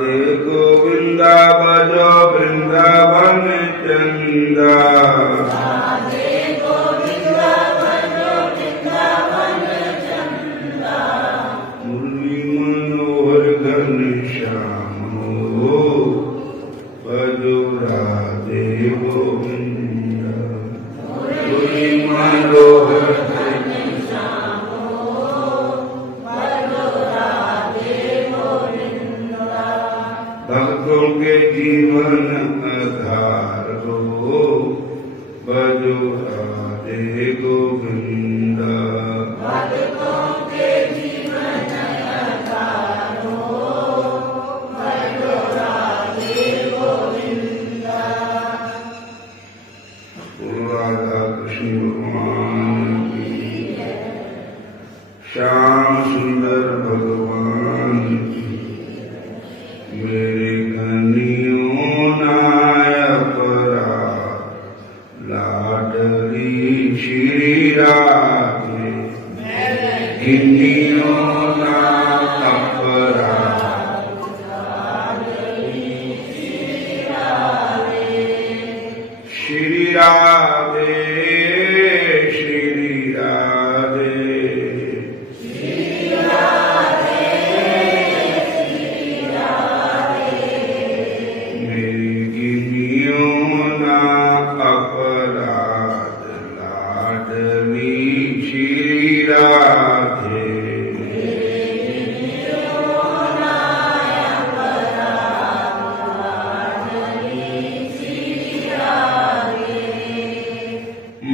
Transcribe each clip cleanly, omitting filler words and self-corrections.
राधे गोविंदा भजो वृंदावन चंदा राधे गोविंदा भजो वृंदावन चंदा मुरली मनोहर घनश्याम भजो राधे गोविंदा मुरली मनोहर भक्तों के जीवन आधार हो भजो राधे गोविंदा भक्तों के जीवन आधार हो भजो राधे गोविंदा राधा कृष्ण भगवान की श्याम सुंदर भगवान की मेरे घनियों नायपरा लाडली श्री राधे घनियों नायपरा श्री राधे श्री राधे अपराध लाडली श्री राधे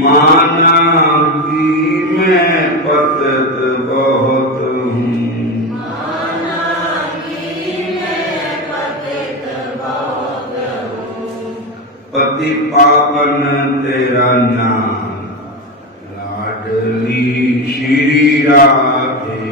माना कि मैं पतित बहुत हूँ पति पावन तेरा नाम लाडली श्री राधे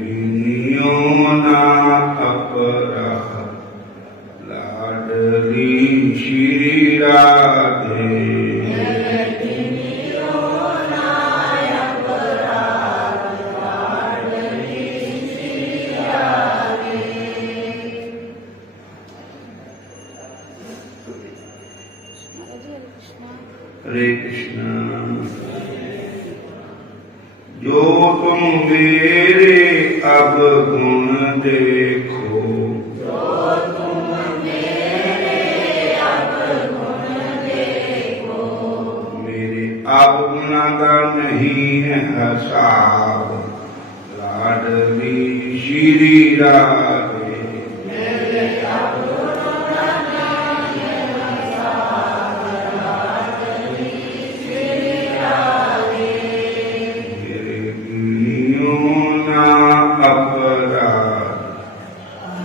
गिनियों ना अपराध लाडली श्री राधे हरे कृष्णा जो तुम मेरे अब गुण देखो मेरे अब गुणा का नहीं है हिसाब लाडली श्री राधे अपराध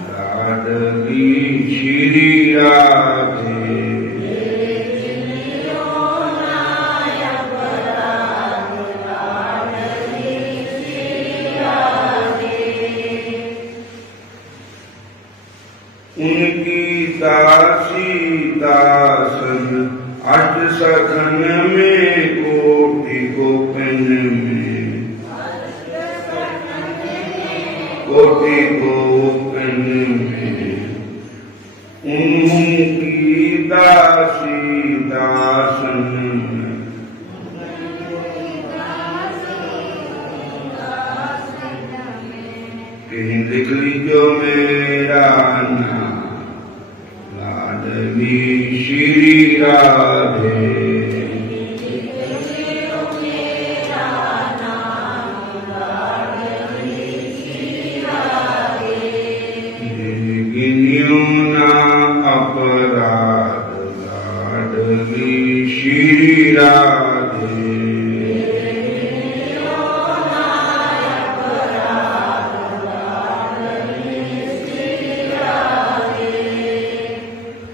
लाडली श्री राधे उनकी दासी दासन अष्ट सखन में कोटि गोपिन में कोटि गोपिन में उनकी दासी दासन में कहीं लिख लीजो मेरा नाम लाडली श्री राधे अपराध लाडली श्री राधे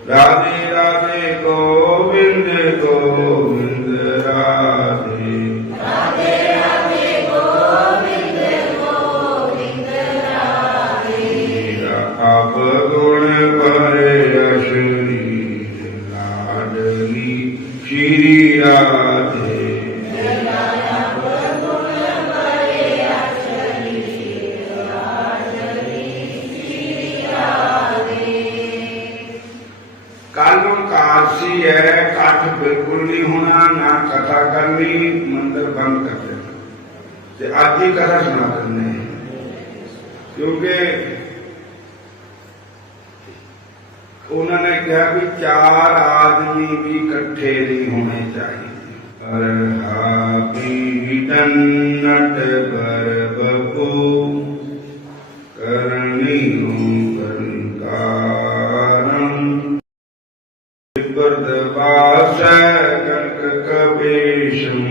राधे राधे गोविंद गोविंद राधे राधे राधे गोविंद गोविंद राधे मेरा अब गुण भरे अशरीर लाडली श्री श्री राधे। कालम काशी है, काठ बिल्कुल नहीं होना, ना कथा करनी, मंदिर बंद कर देना। ते आज ही कथा सुना करने हैं, क्योंकि उन्होंने कहा कि 4 आदमी भी इकट्ठे नहीं होने चाहिए। नट बर बपू करणी कवेशम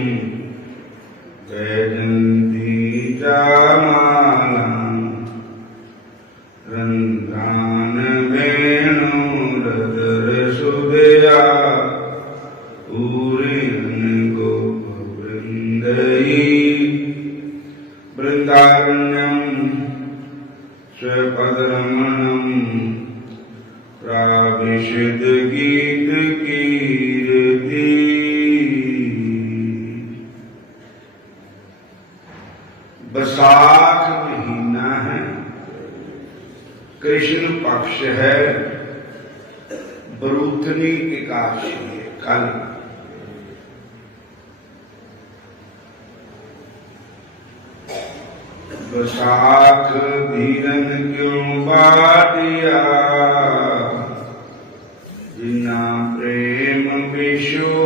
वैजंती जामाला रंध्रान वेणु रदर सुदया पूरीन गोप वृंदई वृंदारण्यम स्वपदरमणम प्राविशद गीत कीर्ति। बैसाख महीना है, कृष्ण पक्ष है, बरूथनी एकादशी है कल। बैसाख धीरन क्यों बाटिया जिना प्रेम विशो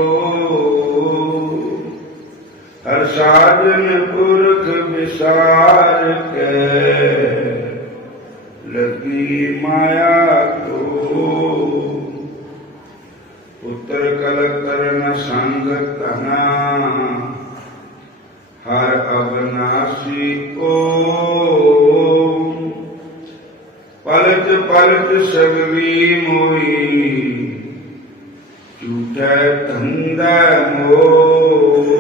हर साधन पुरख विसार के लगी माया को। पुत्र कल करन संग तना हर अविनाशी को। पलट पलट सगली मोई झूठे धंधा मोह।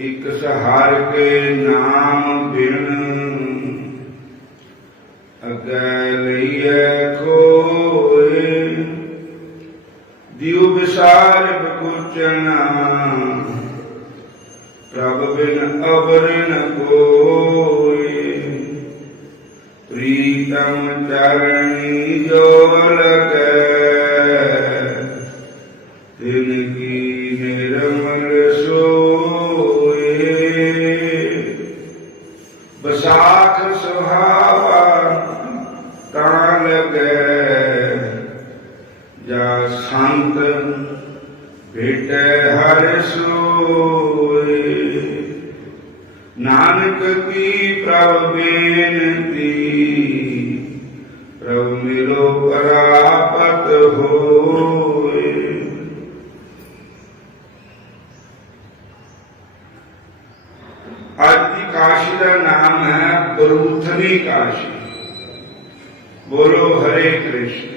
एक सहार के नाम बिन अगलिए खोए। दियो विसार बकुचना प्रभ बिन अबर न कोई। प्रीतम चरणी जो लगे तिनकी निर्मल सोए। बैसाख सुहावा तान लगे जा संत भेटे हर सोए। नानक की प्रभु बेनती प्रभु मिलो परापत होए। आज की काशी का नाम है बरूथनी काशी। बोलो हरे कृष्ण।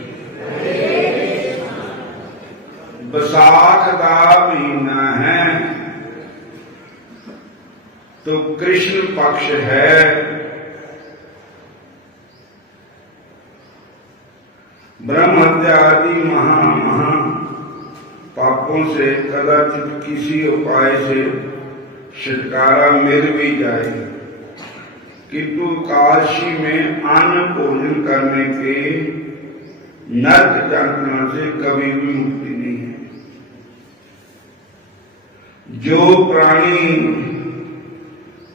बैसाख का महीना है तो कृष्ण पक्ष है। ब्रह्म हत्या आदि महा पापों से कदाचित किसी उपाय से छुटकारा मिल भी जाए, किंतु काशी में अन्न भोजन करने के नरक यातना से कभी भी मुक्ति नहीं है। जो प्राणी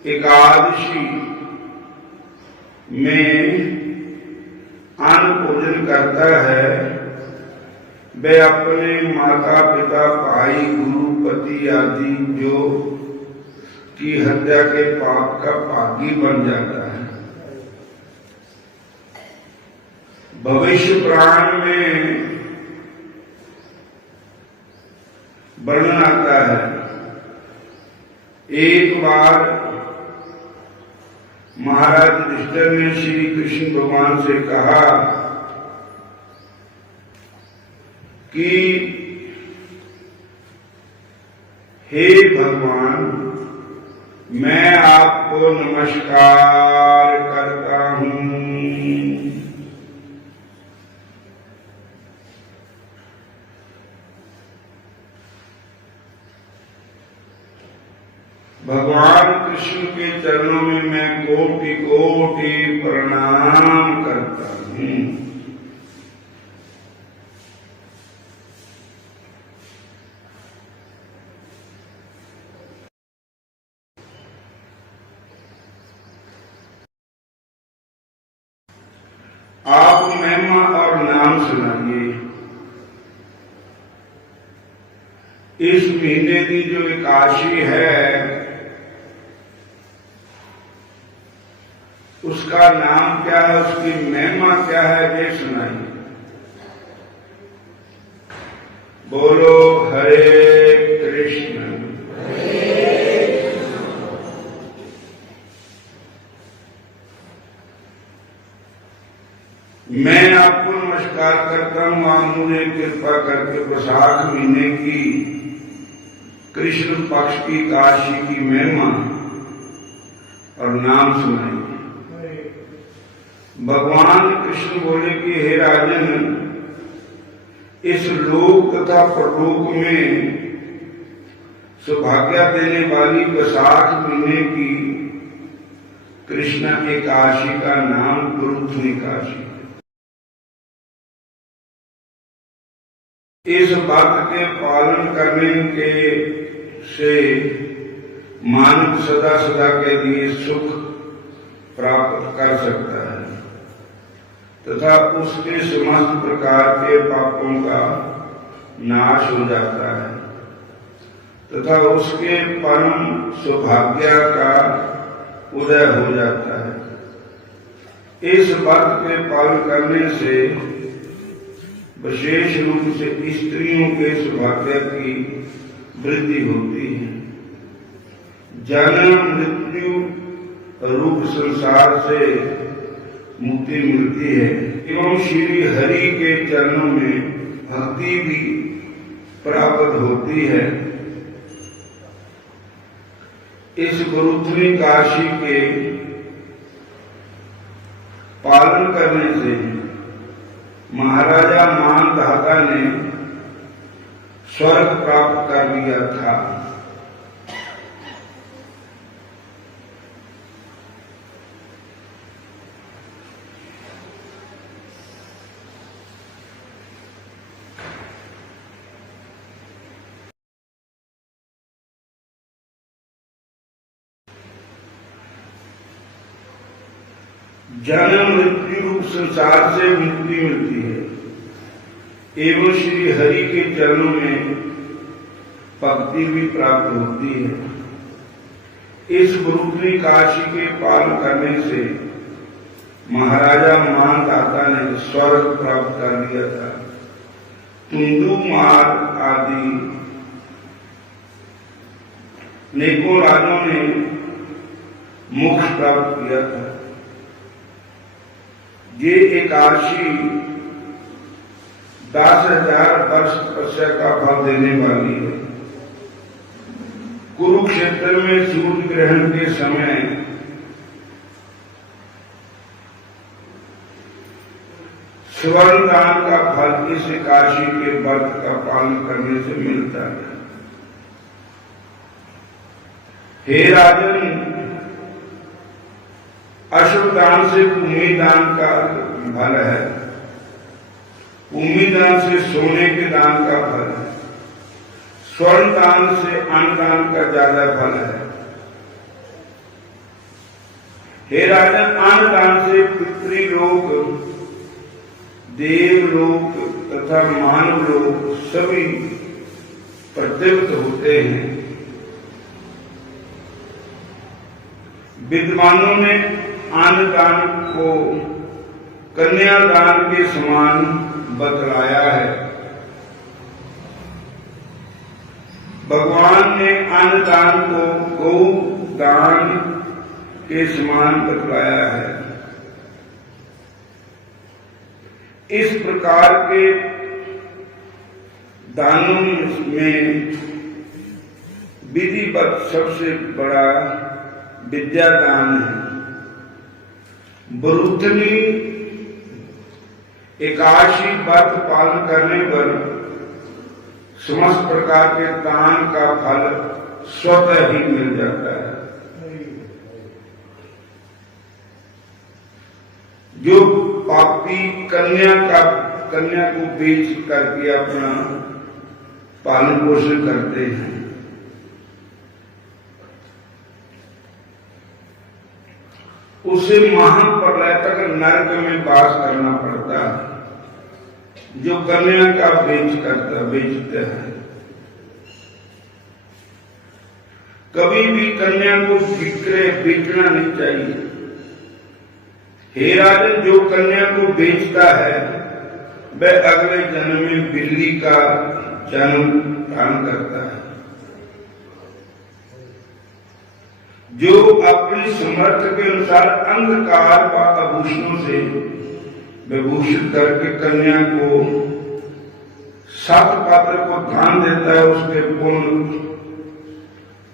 एकादशी में अन्न भोजन करता है वे अपने माता पिता भाई गुरु पति आदि जो की हत्या के पाप का भागी बन जाता है। भविष्य पुराण में वर्णन आता है, एक बार महाराज युधिष्ठिर ने श्री कृष्ण भगवान से कहा कि हे भगवान, मैं आपको नमस्कार करता हूं। भगवान कृष्ण के चरणों में मैं कोटि कोटि प्रणाम करता हूं। आप महिमा और नाम सुनाइए। इस महीने की जो एकादशी है उसका नाम क्या है, उसकी महिमा क्या है, ये सुनाइए। बोलो हरे कृष्ण। मैं आपको नमस्कार करता हूं। आप मुझे कृपा करके वैशाख महीने की कृष्ण पक्ष की एकादशी की महिमा और नाम सुनाइए। भगवान कृष्ण बोले कि हे राजन, इस लोक तथा परलोक में सौभाग्य देने वाली वैशाख महीने की कृष्ण एकादशी का नाम गुरुत्व एकादशी। इस बात के पालन करने के से मानव सदा सदा के लिए सुख प्राप्त कर सकता है तथा उसके समस्त प्रकार के पापों का नाश हो जाता है तथा उसके परम सौभाग्य का उदय हो जाता है। इस बात के पालन करने से विशेष रूप से स्त्रियों के सौभाग्य की वृद्धि होती है। जन्म मृत्यु रूप संसार से मुक्ति मिलती है एवं श्री हरि के चरणों में भक्ति भी प्राप्त होती है। इस गुरुत्व एकादशी के पालन करने से महाराजा मानधाता ने स्वर्ग प्राप्त कर लिया था। जन्म मृत्यु रूप संसार से मुक्ति मिलती है एवं श्री हरि के चरणों में भक्ति भी प्राप्त होती है। इस गुरुत्व एकादशी के पालन करने से महाराजा मानधाता ने स्वर्ग प्राप्त कर लिया था। तुंदुमार आदि नेकों राजों ने मोक्ष प्राप्त किया था। ये एकादशी 10,000 वर्ष तपस्या का फल देने वाली है। कुरुक्षेत्र में सूर्य ग्रहण के समय स्वर्ण दान का फल इस एकादशी के व्रत का पालन करने से मिलता है। हे राजन, अश्व दान से भूमि दान का फल है, भूमि दान से सोने के दान का फल है, स्वर्ण दान से अन्न दान का ज्यादा फल है। हे राजन, अन्न दान से पितृलोक, देवलोक तथा मानव लोक सभी प्रदीप्त होते हैं। विद्वानों ने अन्न दान को कन्यादान के समान बतलाया है। भगवान ने अन्न दान को गौ दान के समान बतलाया है। इस प्रकार के दानों में विधिवत सबसे बड़ा विद्यादान है। गुरुत्व एकादशी व्रत पालन करने पर समस्त प्रकार के दान का फल स्वतः ही मिल जाता है। जो पापी कन्या को बेच करके अपना पालन पोषण करते हैं, उसे महाप्रलय तक नरक में वास करना पड़ता है। जो कन्या का बेचता है, कभी भी कन्या को बेचना नहीं चाहिए। हे राजन, जो कन्या को बेचता है वह अगले जन्म में बिल्ली का जन्म धारण करता है। जो अपनी समर्थ के अनुसार अंधकार व आभूषणों से विभूषित करके कन्या को सात पात्र को दान देता है, उसके पुण्य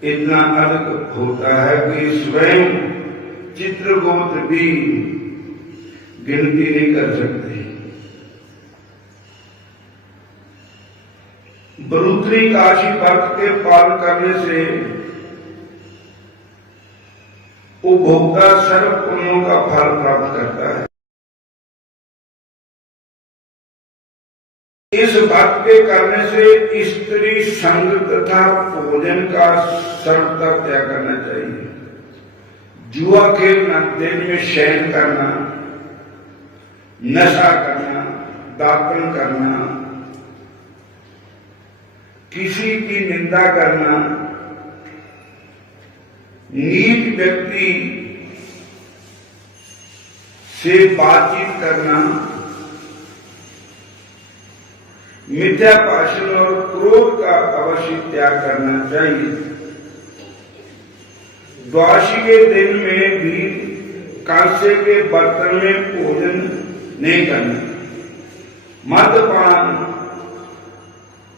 इतना अधिक होता है कि स्वयं चित्रगुप्त भी गिनती नहीं कर सकते। बरूत्री काशी व्रत के पालन करने से उपभोक्ता सर्व पुण्यों का फल प्राप्त करता है। इस व्रत के करने से स्त्री संग तथा भोजन का सर्वथा त्याग करना चाहिए। जुआ खेलना, दिन में शयन करना, नशा करना, दातन करना, किसी की निंदा करना, नीच व्यक्ति से बातचीत करना, मिथ्या भाषण और क्रोध का अवश्य त्याग करना चाहिए। द्वादशी के दिन में भी कांसे के बर्तन में भोजन नहीं करना। मद्यपान,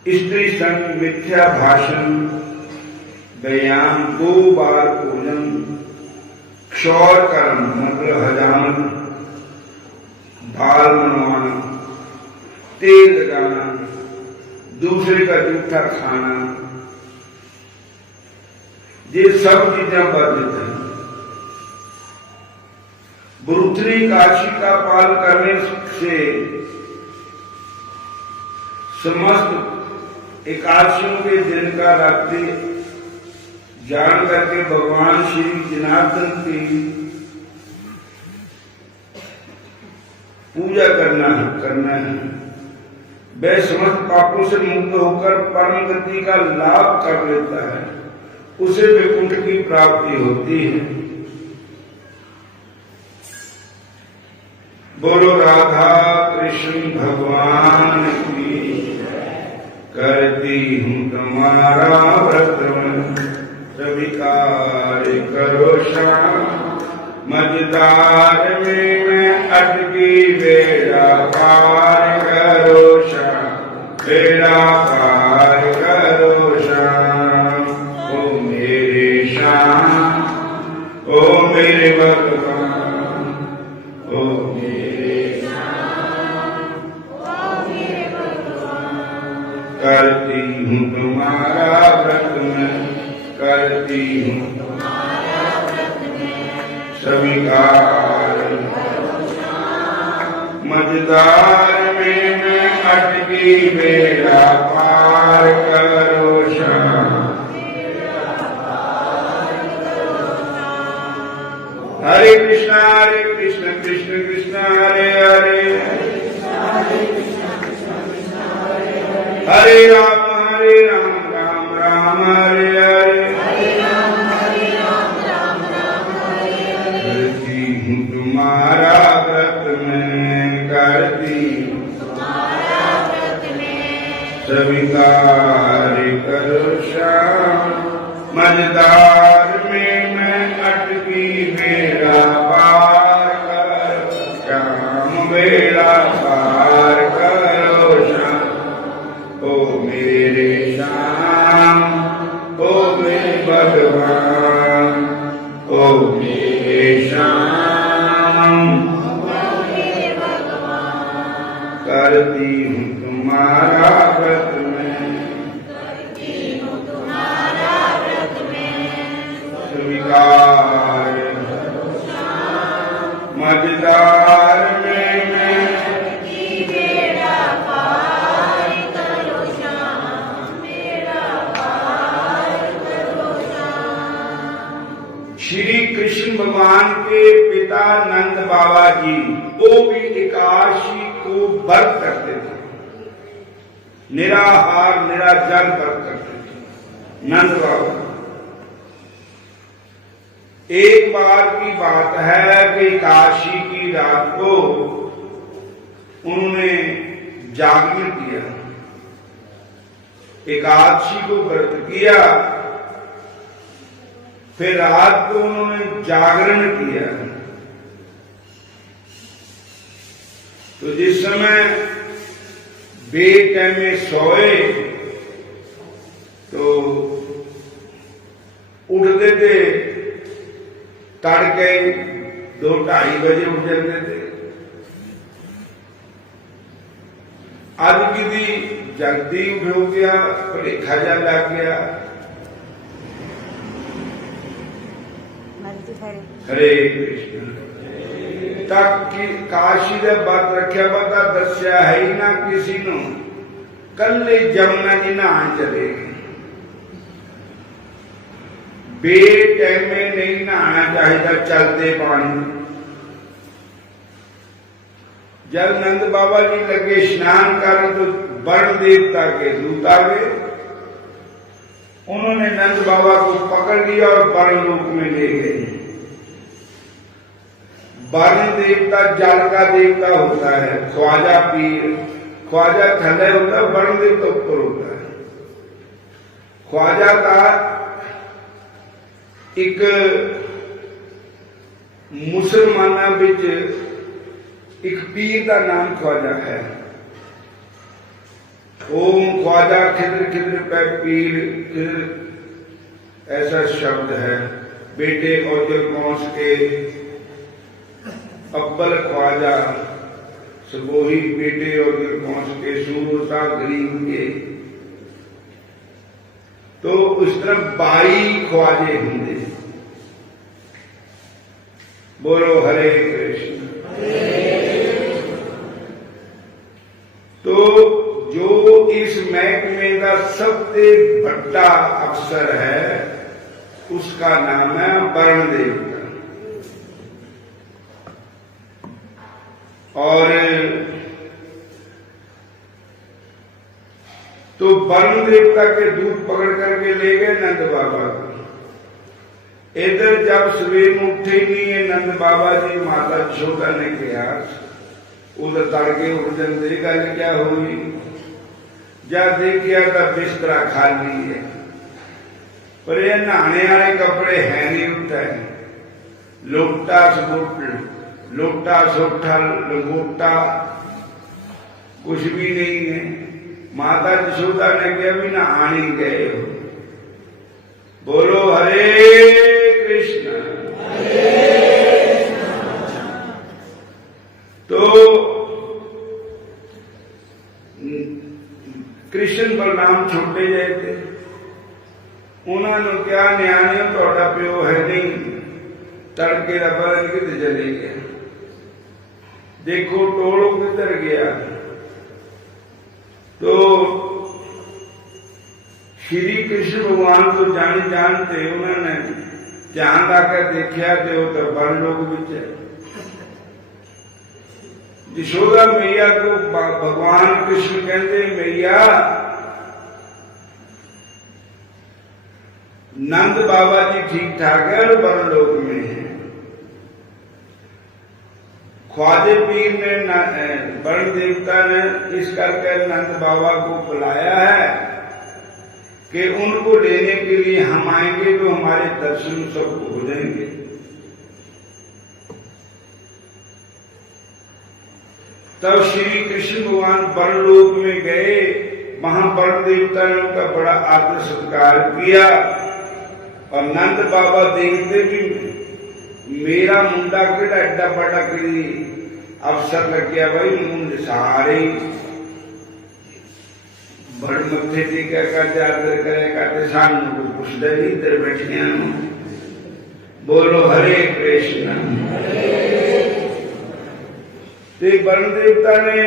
स्त्री संग, मिथ्या भाषण, व्यायाम, 2 बार भोजन, क्षौर कर्म मतलब हजामत, बाल मनवाना, तेल लगाना, दूसरे का जूठा खाना, ये सब चीजें वर्जित हैं। बरूत्री काशी का पालन करने से समस्त एकादशियों के दिन का रात्रि जान करके भगवान श्री जनार्दन की पूजा करना है। वह समस्त पापों से मुक्त होकर परम गति का लाभ कर लेता है, उसे वैकुंठ की प्राप्ति होती है। बोलो राधा कृष्ण भगवान की। करती हूँ तुम्हारा व्रत, सभी कार्य करो श्याम। मझधार में मैं अटकी, बेड़ा पार करो श्याम, बेड़ा पार करो श्याम। ओ मेरे श्याम, ओ मेरे भगवान, ओ मेरे श्याम, ओ मेरे भगवान। करती हूँ तुम्हारा व्रत मैं, करती हूँ सभी कार्य। मझधार में मैं अटकी, बेड़ा पार करो श्याम। हरे कृष्ण कृष्ण कृष्ण हरे हरे, हरे राम राम राम हरे हरे। करती हूँ तुम्हारा व्रत मैं, करती सभी कार्य करो श्याम। मझधार में मैं अटकी, बेड़ा पार करो श्याम, बेड़ा पार करो श्याम। ओ मेरे श्याम, ओ मेरे भगवान, ओ मेरे श्याम, करती हूँ तुम्हारा व्रत मैं, करती हूँ तुम्हारा व्रत श्री कृष्ण भगवान के पिता नंद बाबा जी वो भी एकादशी को व्रत करते थे, निराहार निराजल व्रत करते थे नंद बाबा। एक बार की बात है कि एकादशी की रात को उन्होंने जागरण किया, एकादशी को व्रत किया, फिर रात को उन्होंने जागरण किया। तो जिस समय बेटैम में सोए तो उठते थे तड़के 2-2:30 बजे उठ जाते थे। आज की जल्दी उठ हो गया, भलेखा जा लग गया। हरे कृष्ण तक की काशी दे बात रखिया पता दस्या है ही ना किसी नु, कल्ले जमुना जी नहान चले गए। बेटैम में नहीं नहाना चाहिए चलते पानी। जब नंद बाबा जी लगे स्नान करने तो वरुण देवता के दूत आ गए, उन्होंने नंद बाबा को पकड़ लिया और वरुण लोक में ले गए। वरुण देवता जल का देवता होता है, ख्वाजा पीर, ख्वाजा थले होता है, वरुण देवता ऊपर होता है। ख्वाजा का एक मुसलमाना विच एक पीर का नाम ख्वाजा है। ओम ख्वाजा खिद्र खिद्र पे पीर, खिद्र ऐसा शब्द है। बेटे औजर कौंस के अब्बल ख्वाजा सबोही बेटे औजर कौंस के सूरता गरीब के, तो उस तरह 22 ख्वाजे होंगे। बोलो हरे कृष्ण। तो जो इस महकमे का सबसे बड़ा अफसर है उसका नाम है वरुण देवता। और तो वरुण देवता के दूध पकड़ करके ले गए नंद बाबा को। इधर जब सवेर उठे नहीं है नंद बाबा जी, माता यशोदा ने कहा उधर तड़के उठ जाते, गल क्या हुई? जब देखिया तो बिस्तरा खाली है, पर ये नहाने वाले कपड़े है नहीं उठा है। लोटा सोटा लंगोटा कुछ भी नहीं है। माता यशोदा ने कहा भी नहा नहीं गए हो। बोलो हरे कृष्ण। तो कृष्ण बलराम छोटे जाए थे, उन्होंने क्या न्याणे थोड़ा प्यो है नहीं, तड़के का बरन किधर चले गया, देखो टोलो किधर गया। तो श्री कृष्ण भगवान को जानते उन्होंने ध्यान लाकर देखा तो वन लोग विच है। यशोदा मैया को भगवान कृष्ण कहते, मैया नंद बाबा जी ठीक ठाक है और वन लोक में है। ख्वाजे पीर ने वरुण देवता ने इस करके नंद बाबा को बुलाया है कि उनको लेने के लिए हम आएंगे तो हमारे दर्शन सब हो जाएंगे। तब श्री कृष्ण भगवान वरलोक में गए, वहां वरुण देवता ने उनका बड़ा आदर सत्कार किया। और नंद बाबा देखते भी मेरा मुंडा केड़ा एडा बड़ा कि अफसर लग गया भाई, मुंड सारे बड़ मथे टेका करते आदर करे करते, सामने को पुछता नहीं इधर बैठिया। बोलो हरे कृष्ण। वरुण देवता ने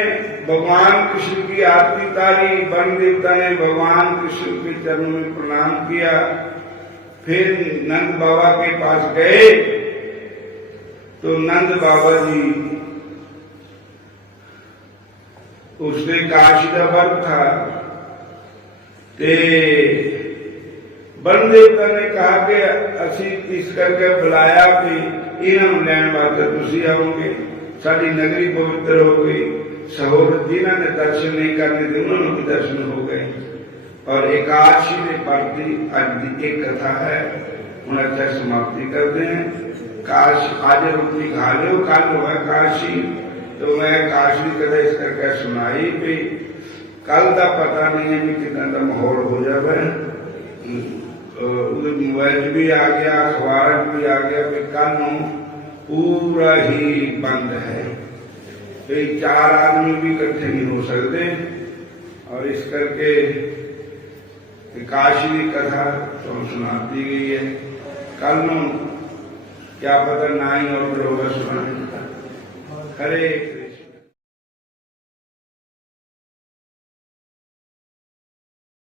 भगवान कृष्ण की आरती तारी, वरुण देवता ने भगवान कृष्ण के चरणों में प्रणाम किया। फिर नंद बाबा के पास गए तो नंद बाबा जी, उसने काशी का वर्ग था ते बन देवता ने कहा कि असी इस करके बुलाया कि इन्हों लैन वास्ते तुसी आओगे, साड़ी नगरी पवित्र हो गई। सहोदर जिन्होंने दर्शन नहीं करने थे उन्होंने भी दर्शन हो गए। और एकादशी ने प्रति आज की एक कथा है, हम अच्छा समाप्ति करते हैं। काश आज रोटी खा लो, कल हुआ काशी, तो मैं काशी कदा इस करके सुनाई भी कल का पता नहीं है भी कितना का माहौल हो जाए। मोबाइल भी आ गया, अखबार भी आ गया भी कल पूरा ही बंद है, तो 4 आदमी भी इकट्ठे नहीं हो सकते। और इस करके काशी की कथा तो सुना दी गई है। कल क्या पता ना ही और होगा सुनाने का। हरे